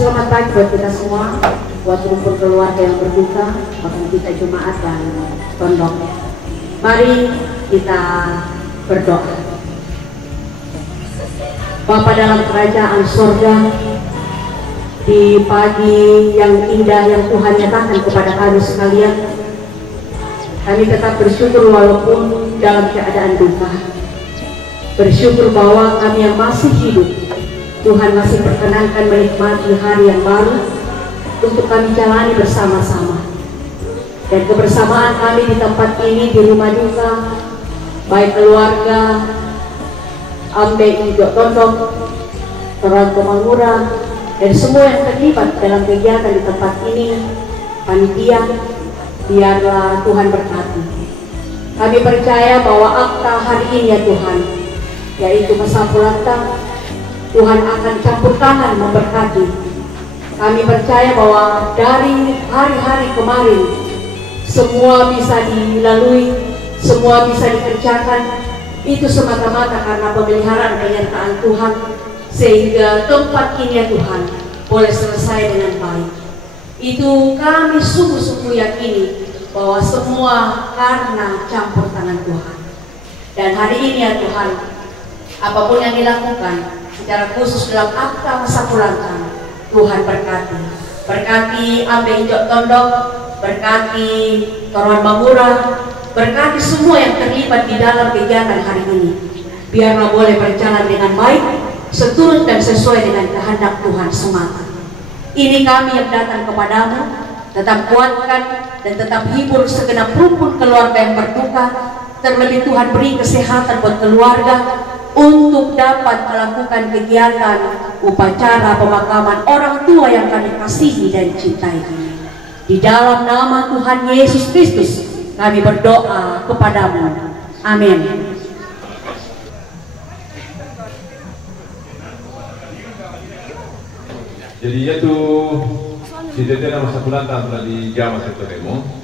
Selamat pagi buat kita semua, buat rumpun keluarga yang berduka, bahkan kita jemaat dan pondok. Mari kita berdoa. Bapa dalam kerajaan surga, di pagi yang indah yang Tuhan nyatakan kepada kami sekalian, kami tetap bersyukur walaupun dalam keadaan duka. Bersyukur bahwa kami yang masih hidup, Tuhan masih perkenankan menikmati hari yang baru untuk kami jalani bersama-sama. Dan kebersamaan kami di tempat ini, di rumah duka, baik keluarga, Ambe Ijo Tondok, Toronto Mangura, dan semua yang terlibat dalam kegiatan di tempat ini, panitia, biarlah Tuhan berkati. Kami percaya bahwa akta hari ini ya Tuhan, yaitu Masapulata, Tuhan akan campur tangan memberkati. Kami percaya bahwa dari hari-hari kemarin, semua bisa dilalui, semua bisa dikerjakan, itu semata-mata karena pemeliharaan penyertaan Tuhan, sehingga tempat ini ya Tuhan boleh selesai dengan baik. Itu kami sungguh-sungguh yakini bahwa semua karena campur tangan Tuhan. Dan hari ini ya Tuhan, apapun yang dilakukan secara khusus dalam akta Masapulata, Tuhan berkati. Berkati Ambe Ijo Tondok, berkati Toron Mangura, berkati semua yang terlibat di dalam kegiatan hari ini. Biarlah boleh berjalan dengan baik, seturut dan sesuai dengan kehendak Tuhan semata. Ini kami yang datang kepadamu, tetap kuatkan dan tetap hibur segenap rumpun keluarga yang berduka. Terlebih Tuhan beri kesehatan buat keluarga untuk dapat melakukan kegiatan upacara pemakaman orang tua yang kami kasihi dan cintai. Di dalam nama Tuhan Yesus Kristus kami berdoa kepadamu. Amin. Jadi itu si Tetena Masapulata telah dijawab setelahmu.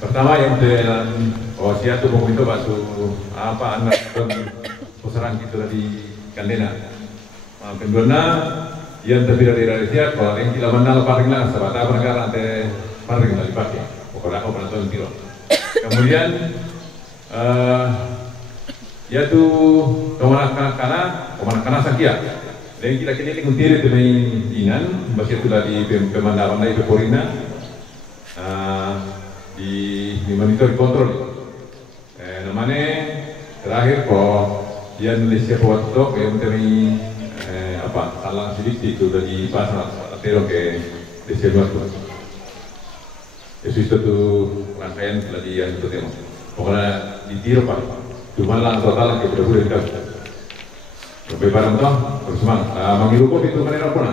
Pertama yang dalam siatu pokok itu batu apa anak pusaran kita di Kandena. Kedua yang terpilih dari Rakyat kalau yang tidak mengenal paling lah sahabat apa negara ante paling lah dipakai. Pokoknya aku pernah tahu kilo. Kemudian yaitu kemana sakia. Dan kita kini mengira demi inan, masih sudah di pemandangan dari Pekorina di monitor kontrol. Namanya terakhir kok dia nulis siapa waktu yang demi apa salah sedikit itu dari pasar atau ke desember tu. Itu rangkaian pelatihan itu tema. Pokoknya ditiru pak. Cuma lah total ke berapa dekat. Sampai barang toh, bersemangat. Mengiru kopi itu mana pun.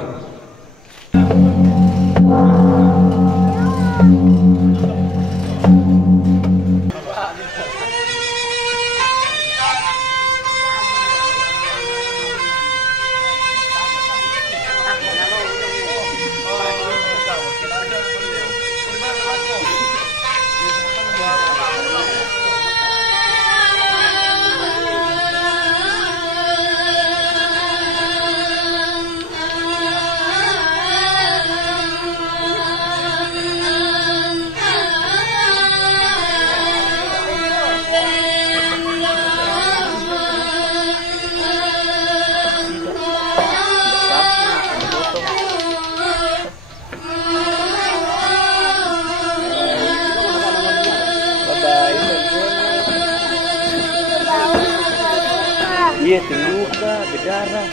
Iya, terluka, berdarah.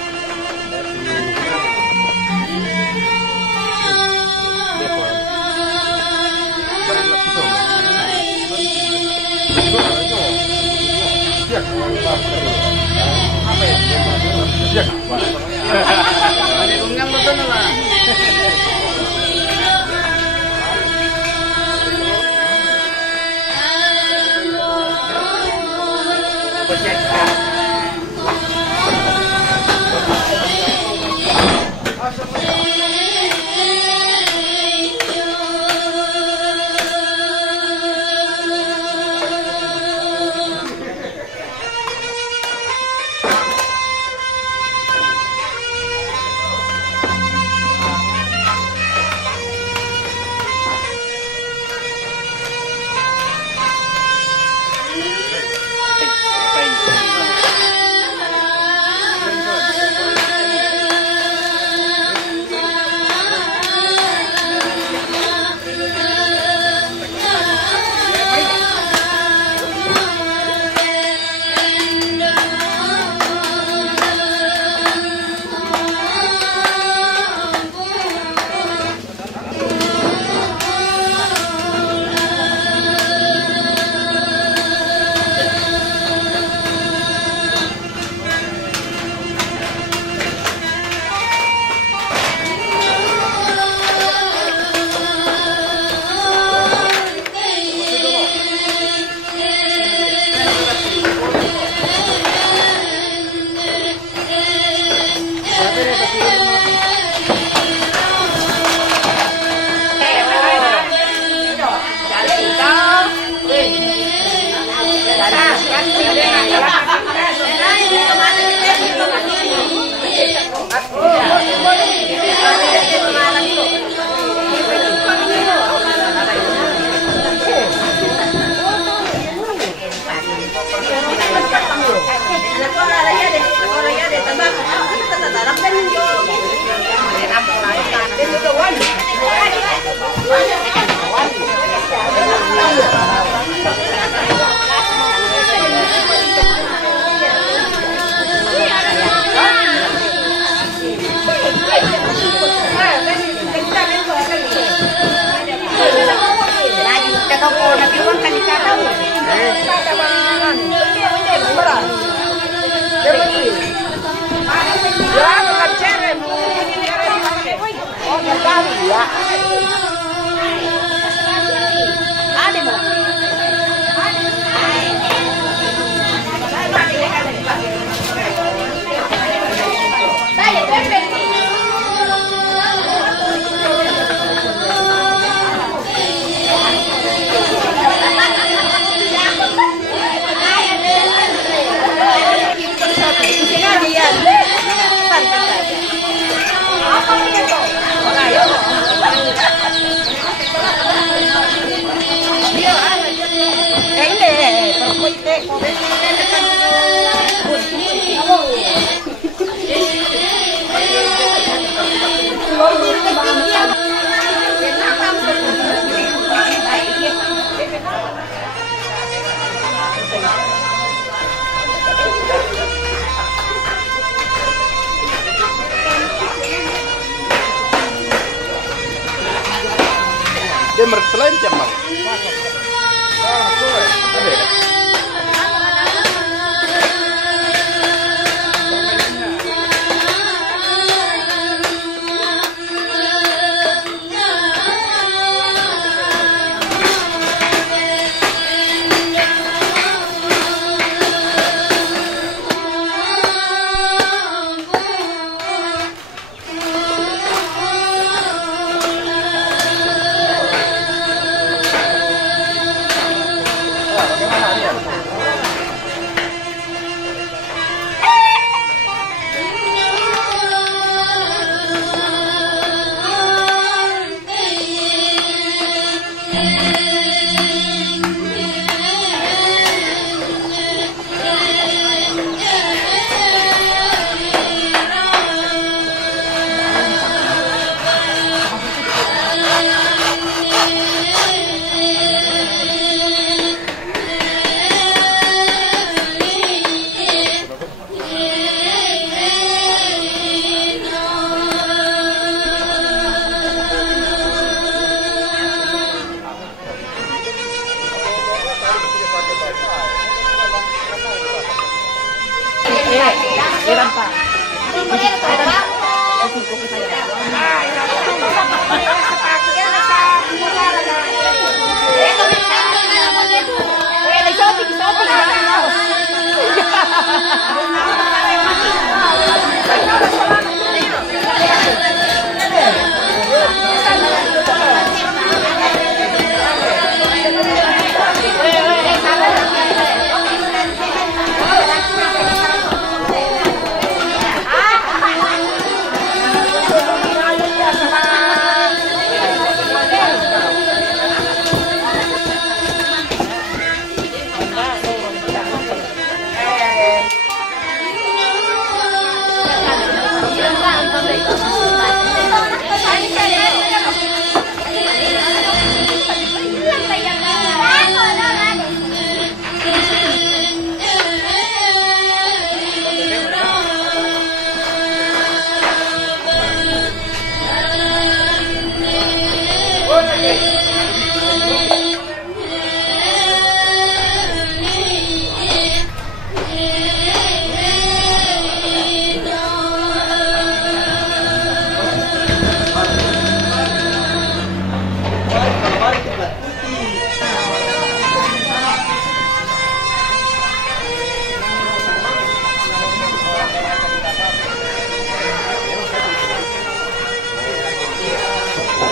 Dia mertelanjang bang.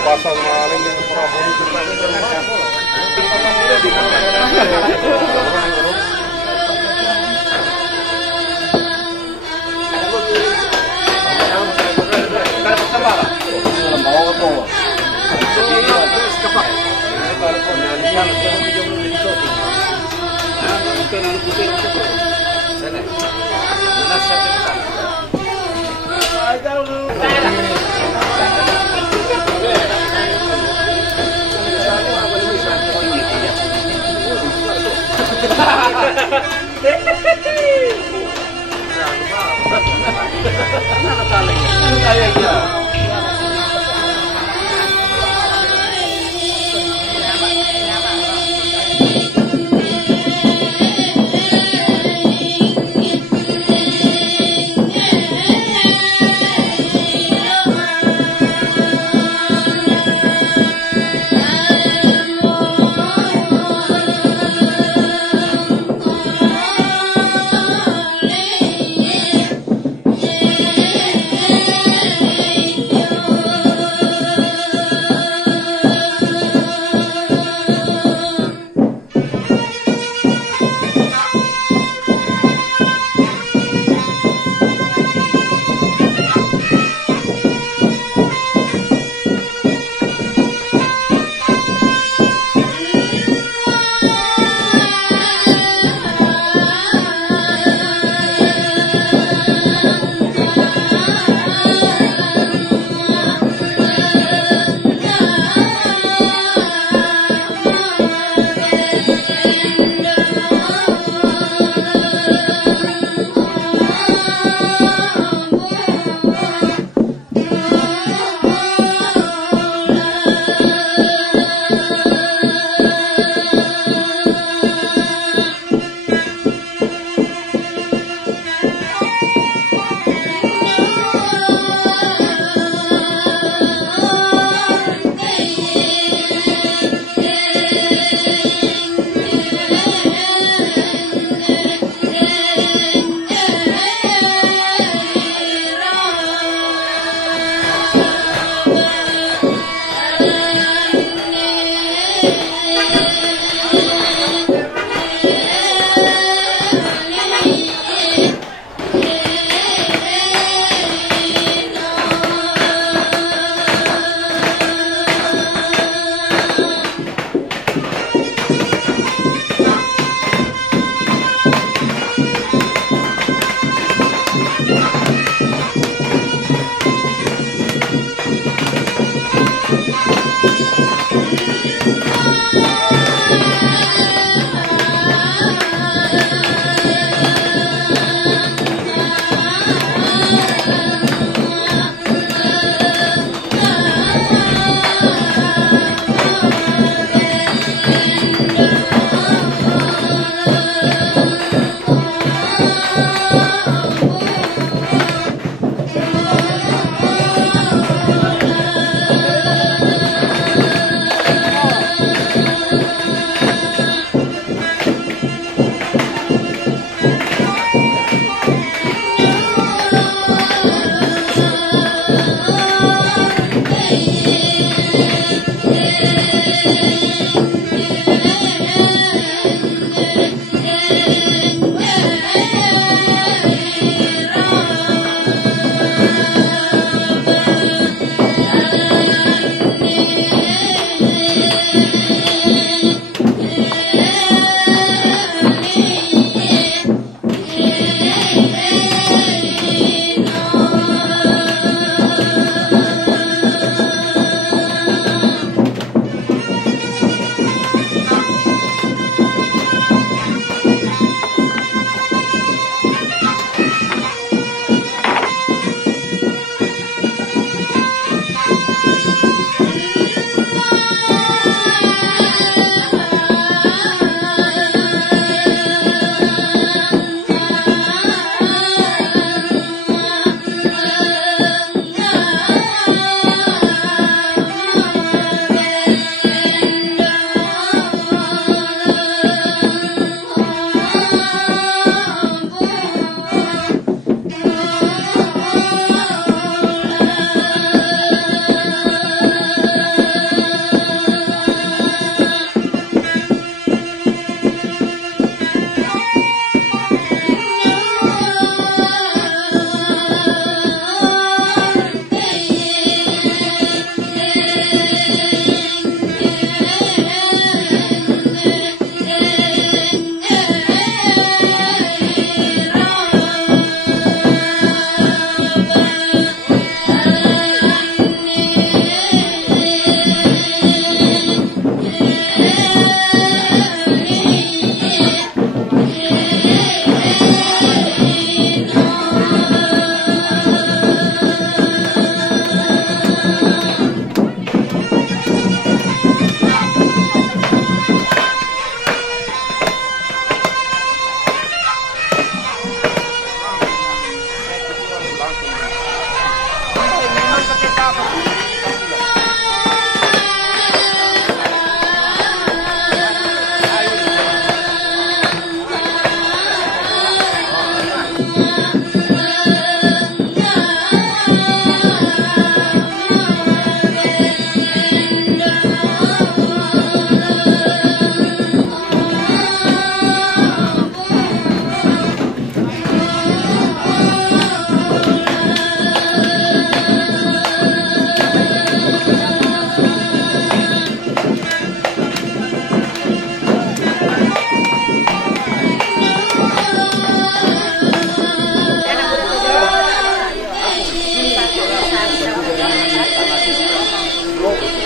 Pasang maling yang Prabowo juga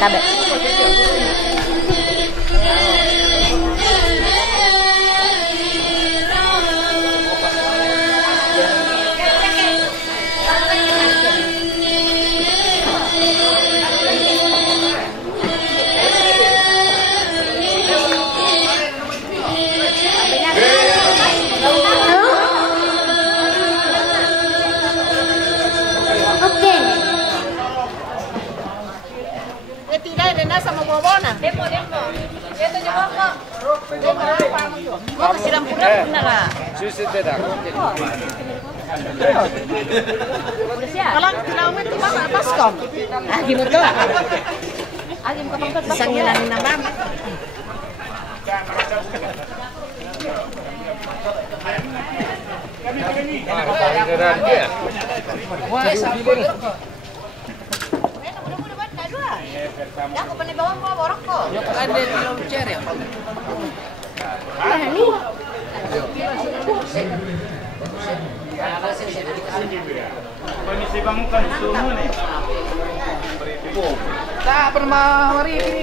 cabe. Sama bobona. Demo. Itu juga kok. Demo apa? Mau kasih lampu benar lah. Susu tidak. Kalau kilometer itu apa atas kom? Agi mo to. Agi mo kapag Isang yan naman. Wah, sabi ko. Ya, aku pernah bawa kok borok kok. Ada di dalam chair ya. Kondisi bangun kan semua nih. Tak pernah mari ini.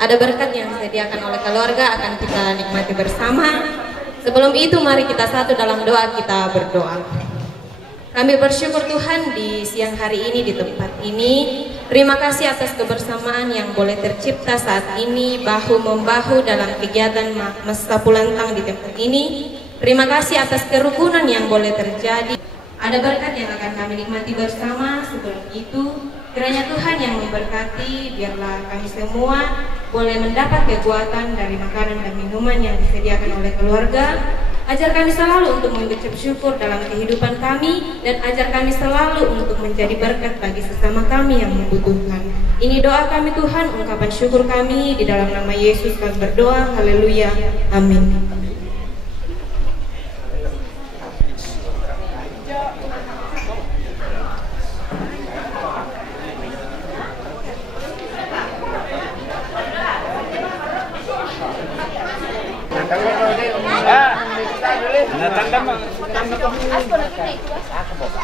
Ada berkat yang disediakan oleh keluarga akan kita nikmati bersama. Sebelum itu mari kita satu dalam doa, kita berdoa. Kami bersyukur Tuhan di siang hari ini di tempat ini. Terima kasih atas kebersamaan yang boleh tercipta saat ini bahu-membahu dalam kegiatan masa pulantang di tempat ini. Terima kasih atas kerukunan yang boleh terjadi. Ada berkat yang akan kami nikmati bersama. Sebelum itu, kiranya Tuhan yang memberkati, biarlah kami semua boleh mendapat kekuatan dari makanan dan minuman yang disediakan oleh keluarga. Ajar kami selalu untuk mengucap syukur dalam kehidupan kami, dan ajar kami selalu untuk menjadi berkat bagi sesama kami yang membutuhkan. Ini doa kami Tuhan, ungkapan syukur kami di dalam nama Yesus kami berdoa. Haleluya. Amin.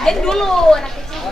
Jadi dulu anak kecil.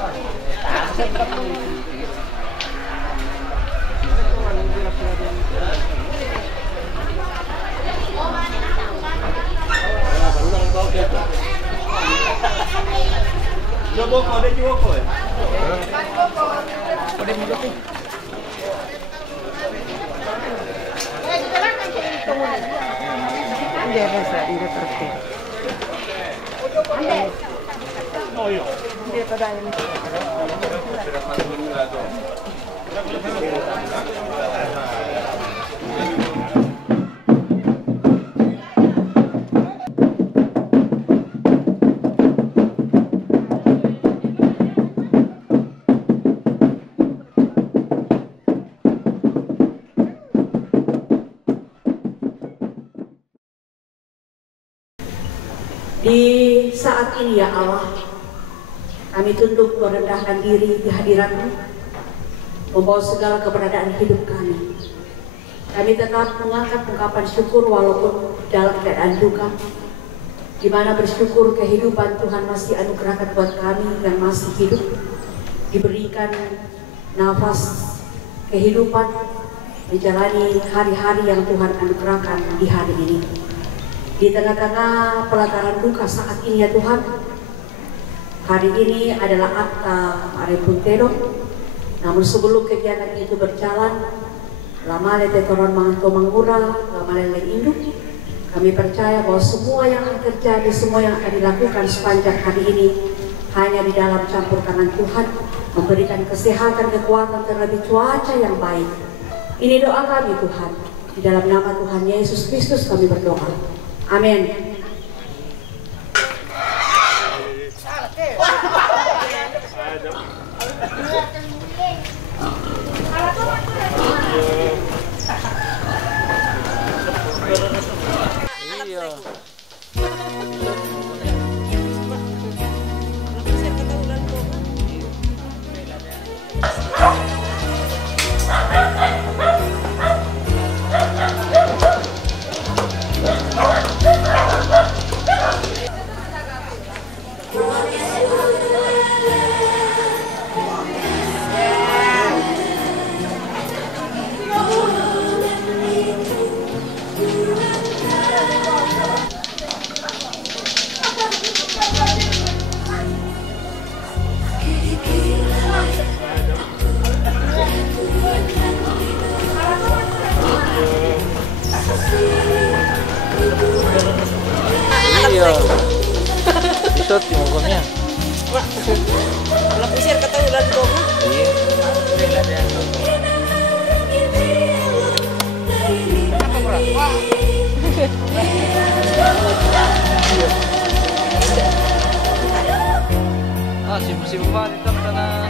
Di saat ini ya Allah, kami tunduk merendahkan diri di hadirat-Mu, membawa segala keberadaan hidup kami. Kami tetap mengangkat ungkapan syukur walaupun dalam keadaan duka, di mana bersyukur kehidupan Tuhan masih anugerahkan buat kami yang masih hidup, diberikan nafas kehidupan, menjalani hari-hari yang Tuhan anugerahkan di hari ini. Di tengah-tengah pelataran duka saat ini ya Tuhan, hari ini adalah akta Mare Puntero. Namun sebelum kegiatan itu berjalan, lamale tetoron manganto mangura, lamale induk, kami percaya bahwa semua yang akan terjadi, semua yang akan dilakukan sepanjang hari ini hanya di dalam campur tangan Tuhan, memberikan kesehatan, kekuatan, terlebih cuaca yang baik. Ini doa kami Tuhan, di dalam nama Tuhan Yesus Kristus kami berdoa. Amin. kusut yung hukumnya. Kalau pusir kata ulan koma. Iya. Apa kurang? Ah, musim banget itu tanah.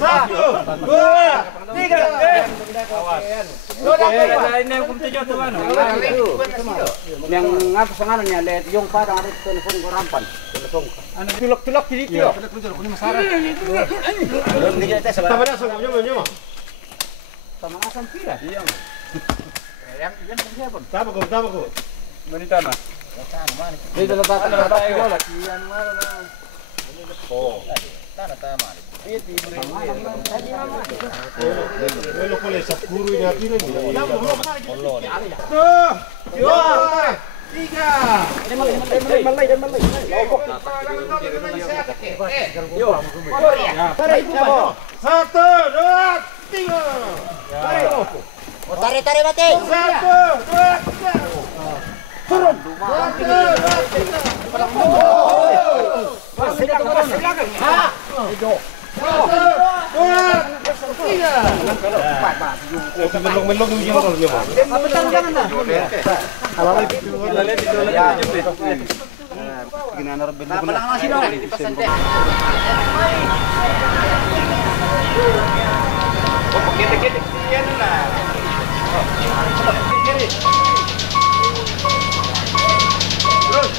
1, 2, 3. Awas. Ini hukum tujuh tuh kan. Yang ngapa sangat nih lihat yung padang ada telepon korampan. Telepon. Anu tilok di situ. Ini masalah. Sama dah sama Sama asam pira. Iya. Yang siapa? Sama ko. Menita na. Ini dalam kata bola kian mana. Oh. Tanah taman. Lo boleh sepuluh ini hati nih. 2, 3. Malay. Yo. Tarik 1, 2, 3. Tarik mati. 1, 2, 3. Turun. 1, 2, 3. Melong yung orang niya. Jangan dah. Kalau lagi Gimana bentuk nasi dong. Oh, pakai sekian lah. Terus.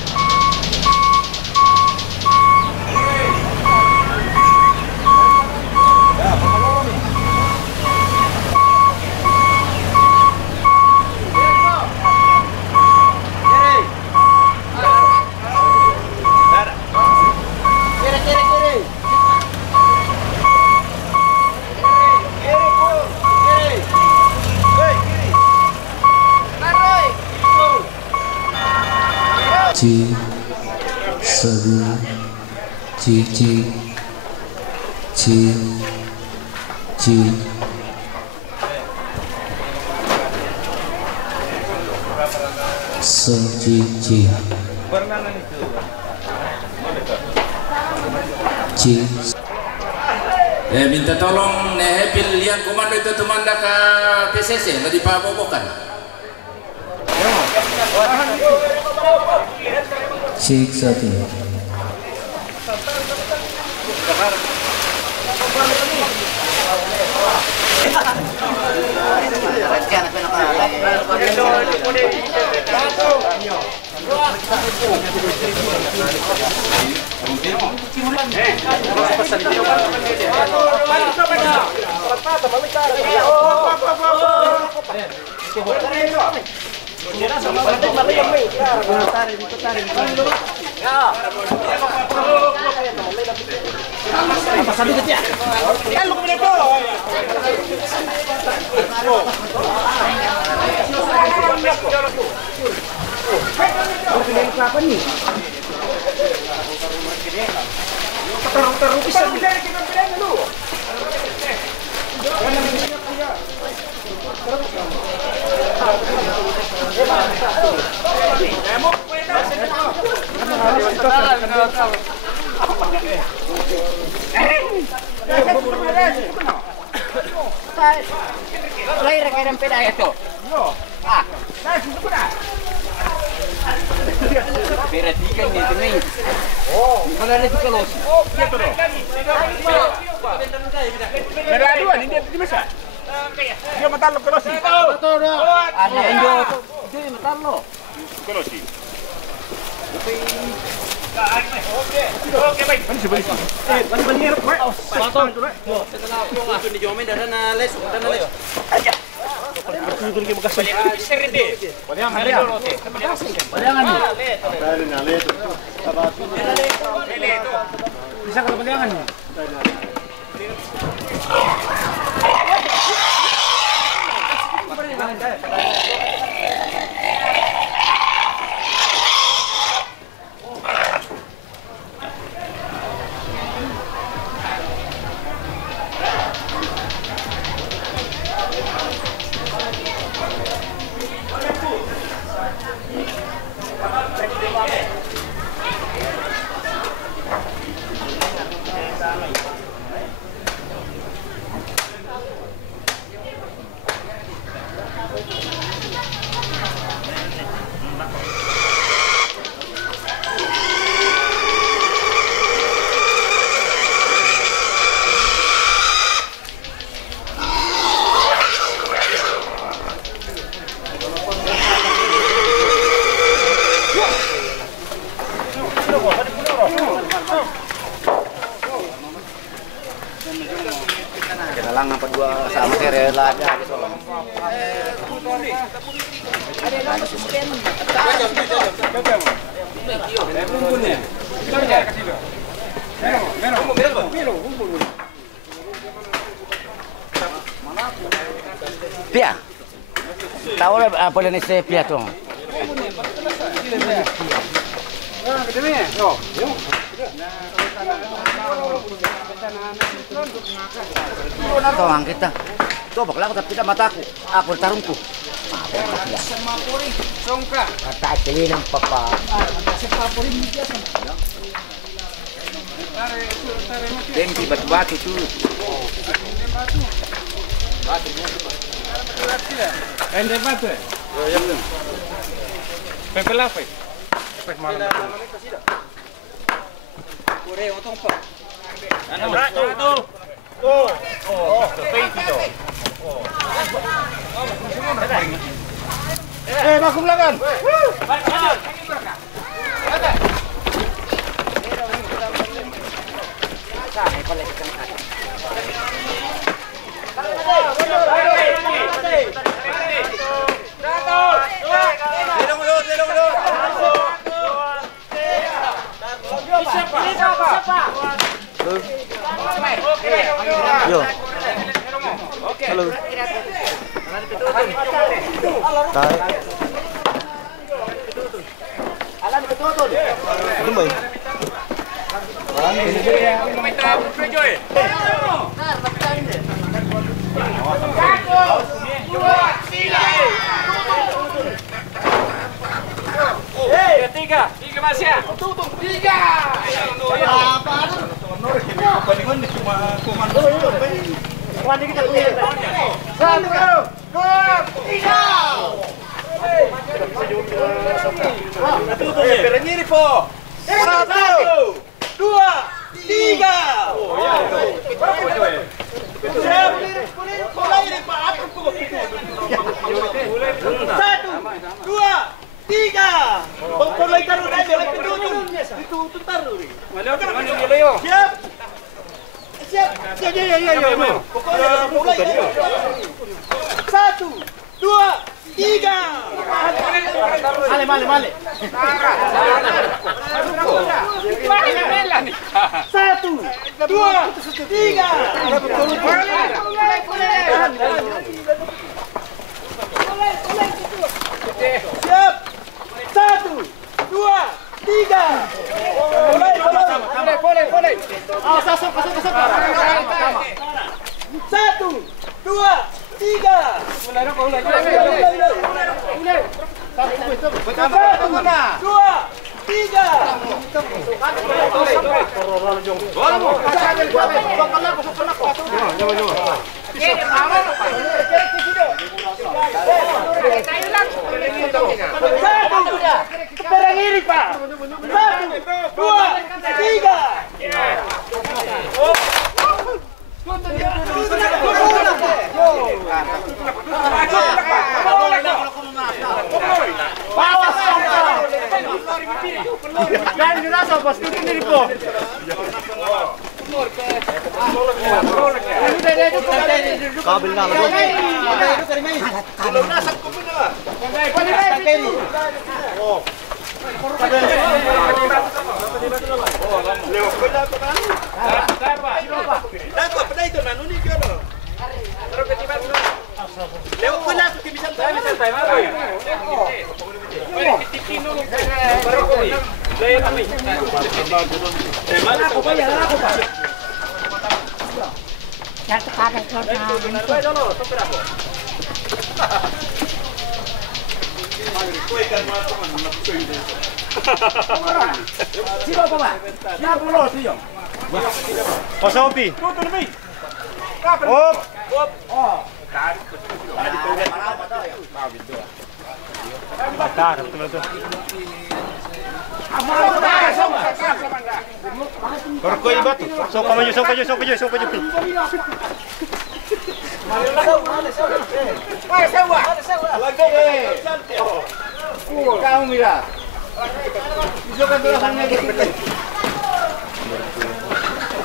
Ci, seru, cici, sencici, minta tolong Nehepil yang komando itu tumanda ke PCC, lagi pabobokan. Cek 1. Lahir kayak peda itu. Ah, berat ikan nih temen. Oh, mana ada kalau? Oh, gitu loh. Ada dua nih dia bisa. Dia matalo kalau sih. Ada yang dia matalo. Kalau sih. Oke, baik. Mana sih? Bani. Potong itu, Rek. Setelah langsung dijomin dan les. Aja. Betul ke bekas. Sering deh. Padahal bisa kalau peliangan. Kita lang apa dua sama kere lagi ada soalnya. Pia. Tahu apa yang saya pia tuh? Tawang kita. Coba kalau tapi tidak mataku. Aku tarungku. Songka. Kata cili ng papa. Dengki batu-batu tu. Ende batu. Ya belum. Pepe lape. Pepe malam. Kure otong pa. Ano ra tu? Oh, peiti to. Baku belakang. Yo. Halo. Tarik. Alan betul. Kembali. Tiga masih ya? Tiga. Bernyiri po. 1, 2, 3. Pagpulay taruh aja, lagi itu taruh. Siap. Siap. Ya. Pokoknya mulai. 1, 2, 3. Male. 1, 2, 3. Siap. 1, 2, 3. Boleh. Awas masuk. 1, 2, 3. Berangiri Pak. 1, 2, 3. Jangan dirasa bos, itu sendiri po. Kabel na lang. Belum nasak ko na. Lewat ko na to kan? Dapat pada itu nanuni ko no. Pero ketiba ko. Lewat ko na to kibisan tayo. Baru ko. Laya kami. Mana ako ba yan ako ba? Ya sekarang ko na. Sino pa ba? Sino pa lo siyo? Pasopi. Tuto namin. Op. Oh. Batar, betul. Korkoi batu. Sok maju. Kamu mira. Jokan belakangnya gitu.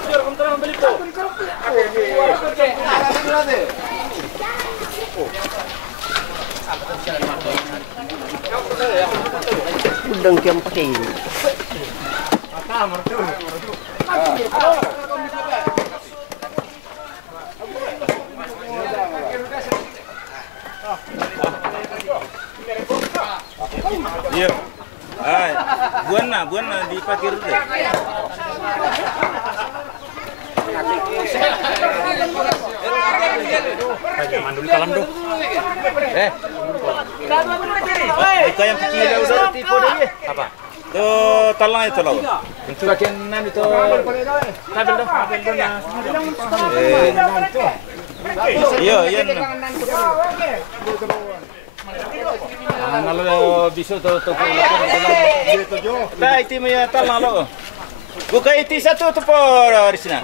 Jor, kamu terang beli po. Udang kiam pakai. Iya. Buana dipakai dulu. Mandul kalam do. Itu yang kecil udah tipu deh. Apa? Tuh talang itu loh. Untuk bagian nan itu kabel do. Iya. Kalau bisa tuh nah itu mah talang lo. Buka itu satu tuh por di sini.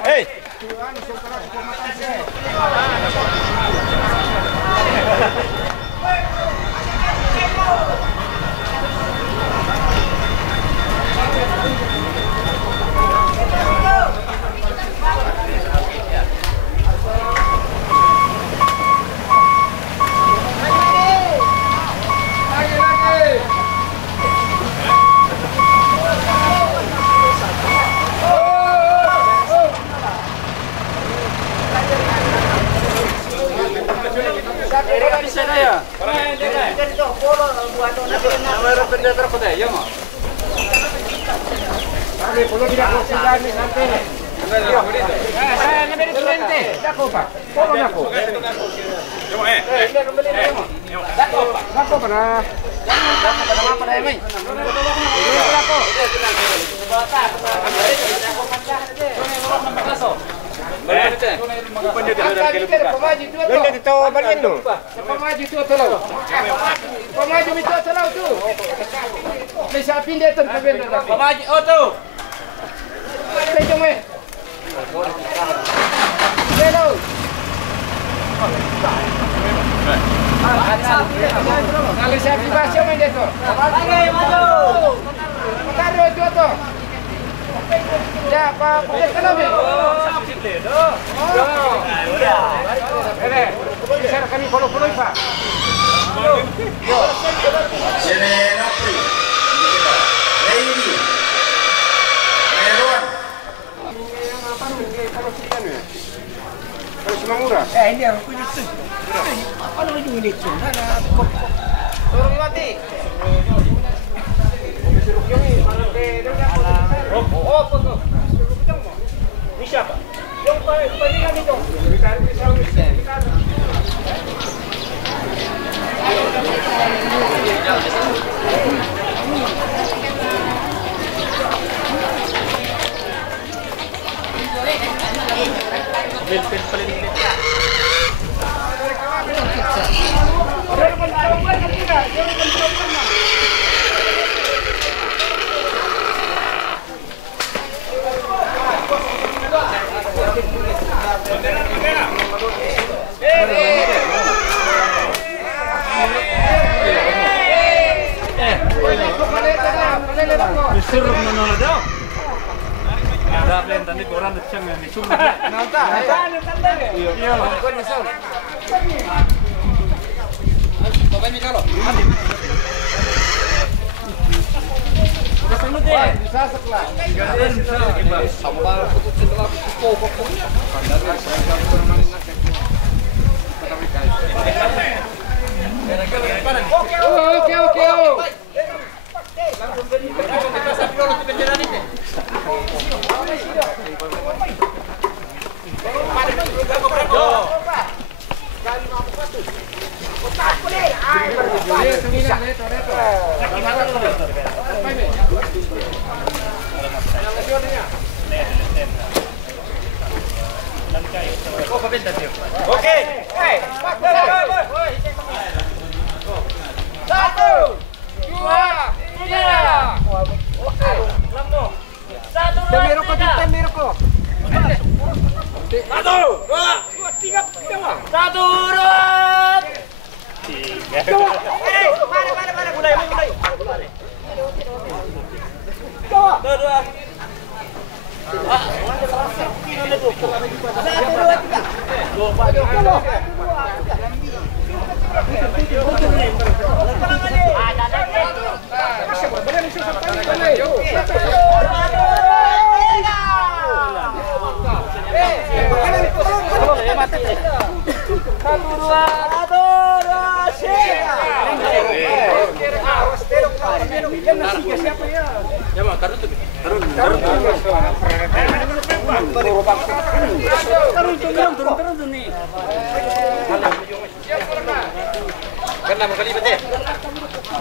Karena mau kali betul.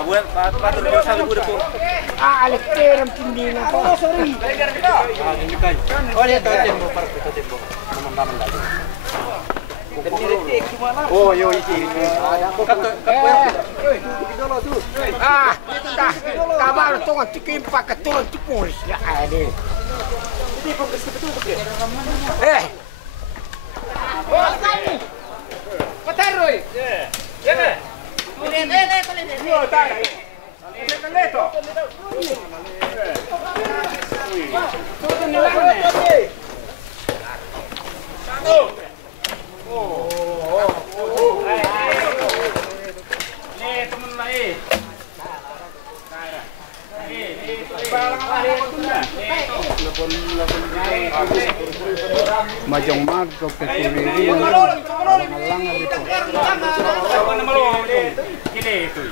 Buat patut dia selalu bude po. Alis teram pindina. Oh sorry. Oh dia tahu tempo par tempo. Teman-teman tadi. Oh yo isi. Ah, dah. Kabar tongan tikim pak ketulan tipus. Ya ada. Ini fokus betul betul. Oh, kami. Pateroy. Ya. Io dai. Nel letto. Tutto nel letto. Majong marco peturi lang dito. Kileto.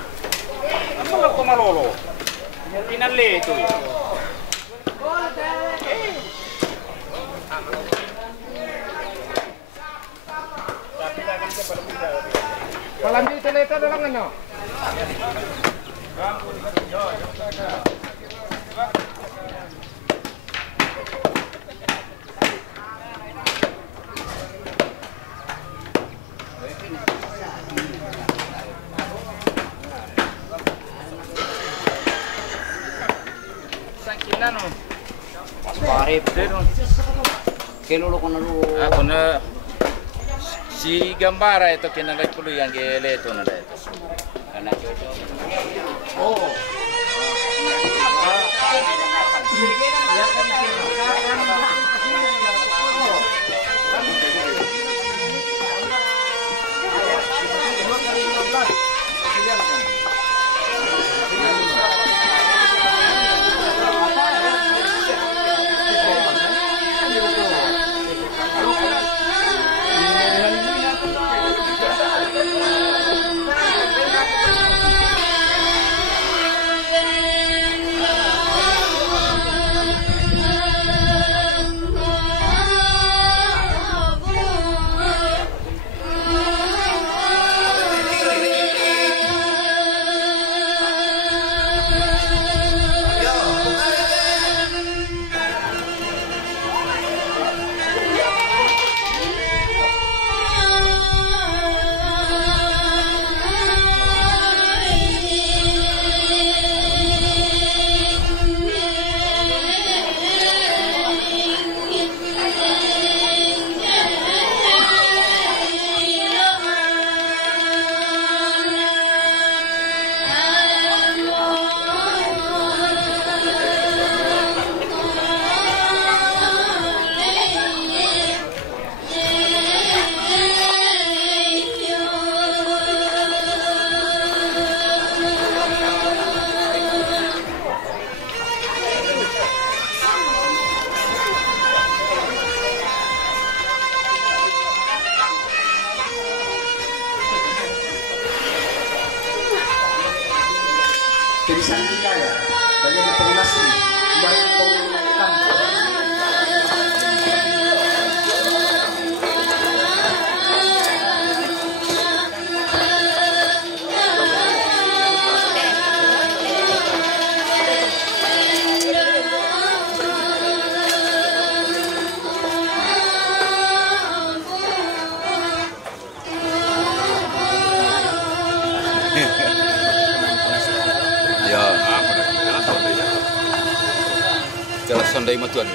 Ano ko malolo? Pinaleto. Palambi teleto lang ano. Ako na si Gambara ito kinalay ko yang geleto na dito. Oh. Kebiasaan kita ya, bagi yang termasuk ibarat tong kampung. Jalan Sondai Matuan.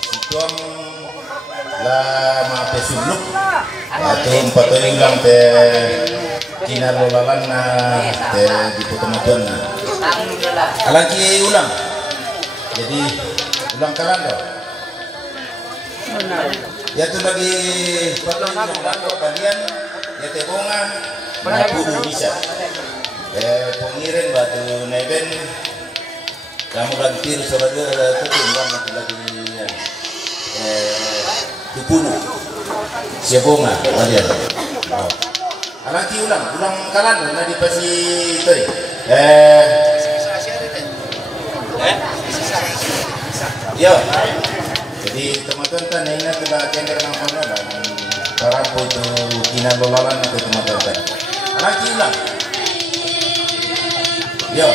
situang lah maaf suluk atau empat orang lang te kinalolalan na te di putumatuan na alaki ulang jadi ulang kalan do ya tu lagi patong ulang kalian ya te bonga na puru bisa pengiring batu neben kamu gantir saudara tu tinggal lagi Tupunu siabonga wadian alaki ulang kalan na di pasi tadi yo jadi teman-teman kan ini kita kender nang mana dan para itu kinalolalan itu teman-teman alaki ulang yo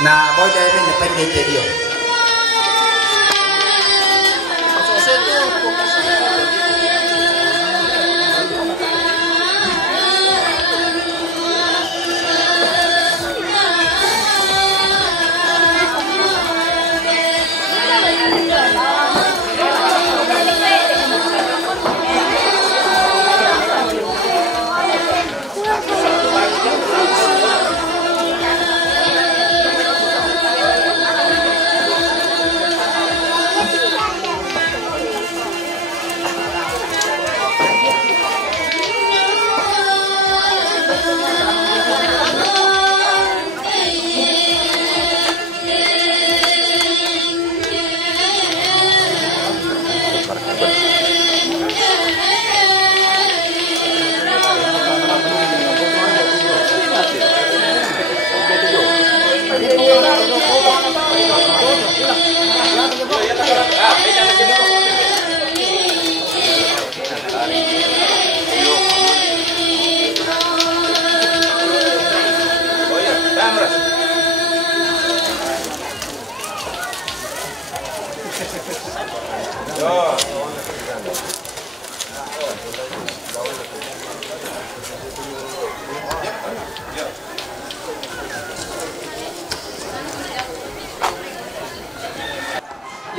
Nah, boy dari independen jadi.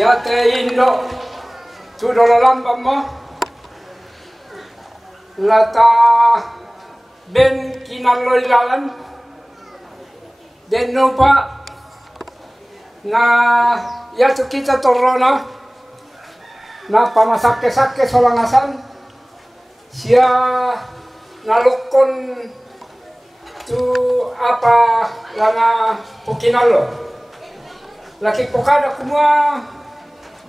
Ya te indo tu dololan bamo lata ben kinaloi lalan den nupa na ya tu kita torona na pamasake-sake solangasan sia nalukon tu apa lana pokinalo laki pokada kumua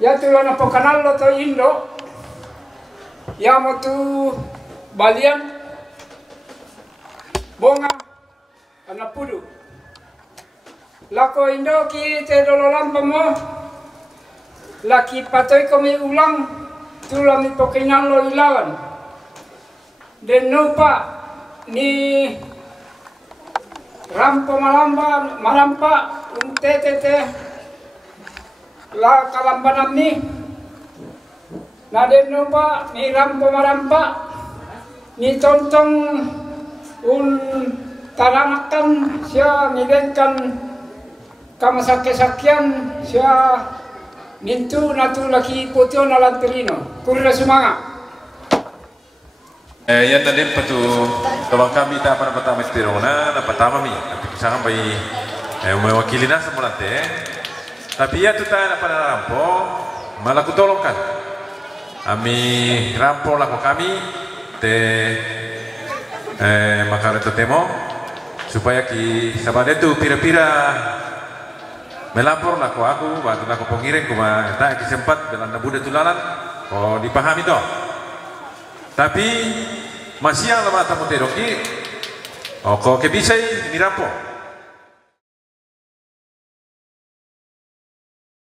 ya tu lana pokanalo to indo ya mo tu balian bonga anapudu lako indo ki te dololan pamo laki patoy kami ulang tu lami pokinalo ilawan den nupa ni rampo marampa tete la kalambanam ni naden nupa ni rampo marampa ni tontong taranakan siya nidenkan kamasake-sakian siya nintu natu laki putio nalanterino kurra sumanga yang tadi patu tawang kami tak pada pertama istirona, na pertama mi, tapi kisah kami mewakili nasa mulate, tapi ya tu tak pada rampo, malah ku tolongkan, kami rampo laku kami, makanya tu temo, supaya ki sabade tu pira-pira melapor laku aku, bantu laku pengiring, kuma tak sempat dalam nabuda tulalan, Oh, dipahami toh. Tapi masih yang lama tamu teroki. Oh, kok kebisai nirapo.